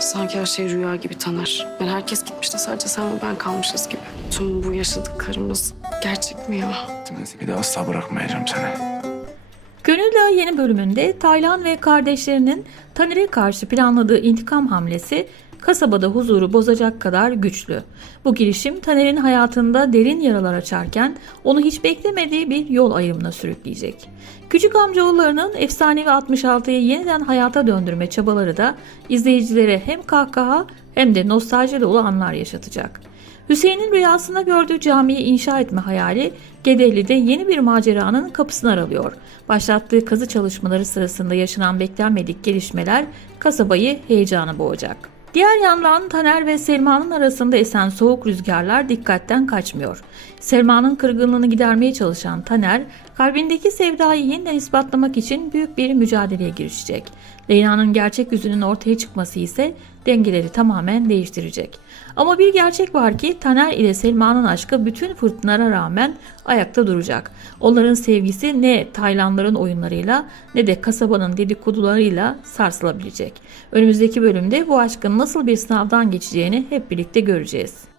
Sanki her şey rüya gibi Taner. Yani herkes gitmiş de sadece sen ve ben kalmışız gibi. Tüm bu yaşadıklarımız gerçek mi ya? Deniz bir de asla bırakmayacağım seni. Gönül Dağı yeni bölümünde Taylan ve kardeşlerinin Taner'e karşı planladığı intikam hamlesi kasabada huzuru bozacak kadar güçlü. Bu girişim Taner'in hayatında derin yaralar açarken onu hiç beklemediği bir yol ayrımına sürükleyecek. Küçük amcaoğullarının efsanevi 66'yı yeniden hayata döndürme çabaları da izleyicilere hem kahkaha hem de nostalji dolu anlar yaşatacak. Hüseyin'in rüyasında gördüğü camiyi inşa etme hayali Gedeli'de yeni bir maceranın kapısını aralıyor. Başlattığı kazı çalışmaları sırasında yaşanan beklenmedik gelişmeler kasabayı heyecana boğacak. Diğer yandan Taner ve Selma'nın arasında esen soğuk rüzgarlar dikkatten kaçmıyor. Selma'nın kırgınlığını gidermeye çalışan Taner, kalbindeki sevdayı yeniden ispatlamak için büyük bir mücadeleye girişecek. Leyla'nın gerçek yüzünün ortaya çıkması ise dengeleri tamamen değiştirecek. Ama bir gerçek var ki Taner ile Selma'nın aşkı bütün fırtınalara rağmen ayakta duracak. Onların sevgisi ne Taylanların oyunlarıyla ne de kasabanın dedikodularıyla sarsılabilecek. Önümüzdeki bölümde bu aşkın nasıl bir sınavdan geçeceğini hep birlikte göreceğiz.